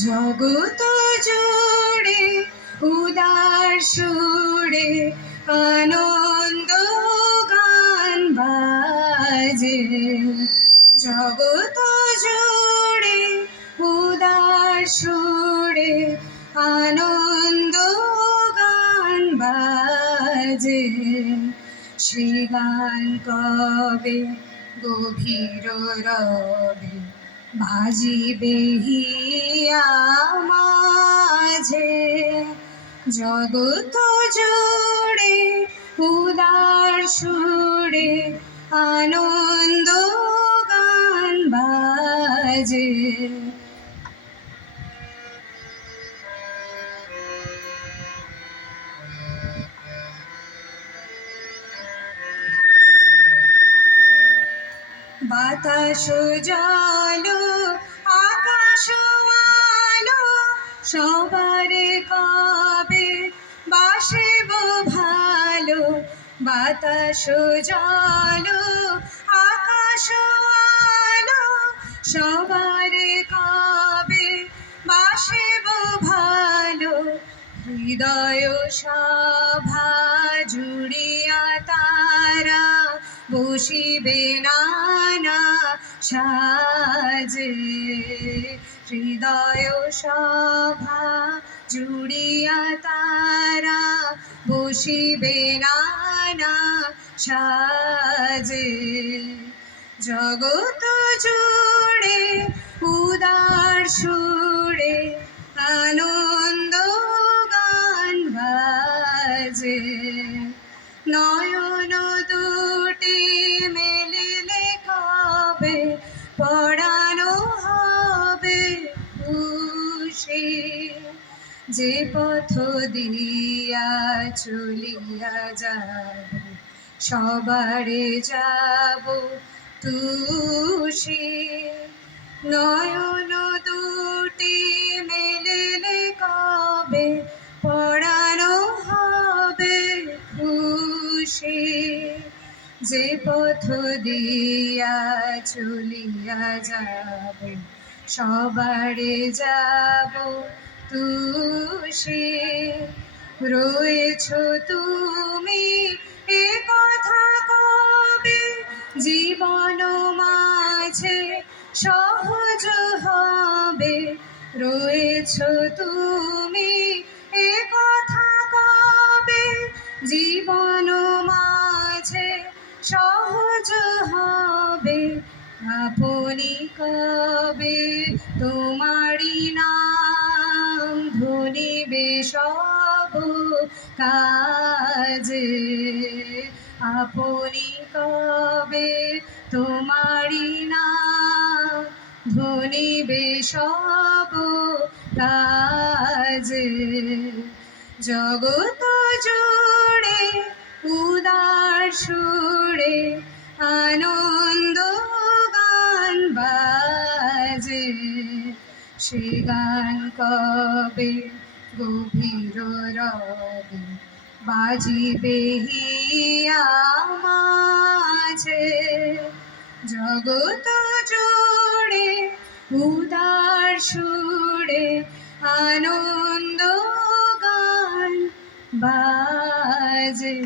জগত জুড়ে উদার সুরে আনন্দ গান বাজে। জগত জুড়ে উদার সুরে আনন্দ গান বাজে। সে গান কবে গভীর রবে বাজিবে হিয়া মাঝে। জগত জুড়ে উদার সুরে আনন্দ গান বাজে। বাতাস জল আকাশ আলো সবার কবে বাসিব ভালো। বাতাস জল আকাশ আলো সবার কবে বাসিব ভালো। হৃদয় সভা জুড়িয়া তারা বসিবে নানা সাজে। হৃদয় সভা জুড়িয়া তারা বসিবে নানা সাজে। জগত জুড়ে উদার সুরে আনন্দ গান বাজে। নয়ন দুটি মেলিলে কবে পড়ানো হবে খুশি। যে পথ দিয়া চলিয়া যাব সবারে যাব তুষি। নয়ন দুটি মেলিলে কবে পড়ানো হবে খুশি। যে পথ দিয়া চলিয়া যাব সবারে যাব তুষি। রয়েছ তুমি এ কথা কবে জীবন মাঝে সহজ হবে। রয়েছ তুমি এ কথা কবে জীবন মাঝে সহজ হবে। আপনি কবে তোমারি নাম ধনিবে সব কাজে। আপনি কবে তোমারি নাম ধনিবে সব কাজে। জগত জুড়ে উদার সুরে আনন্দ গান বাজে। সে গান কবে গভীর রবে বাজিবে হিয়া মাঝে। জগত জুড়ে উদার সুরে আনন্দ গান বাজে।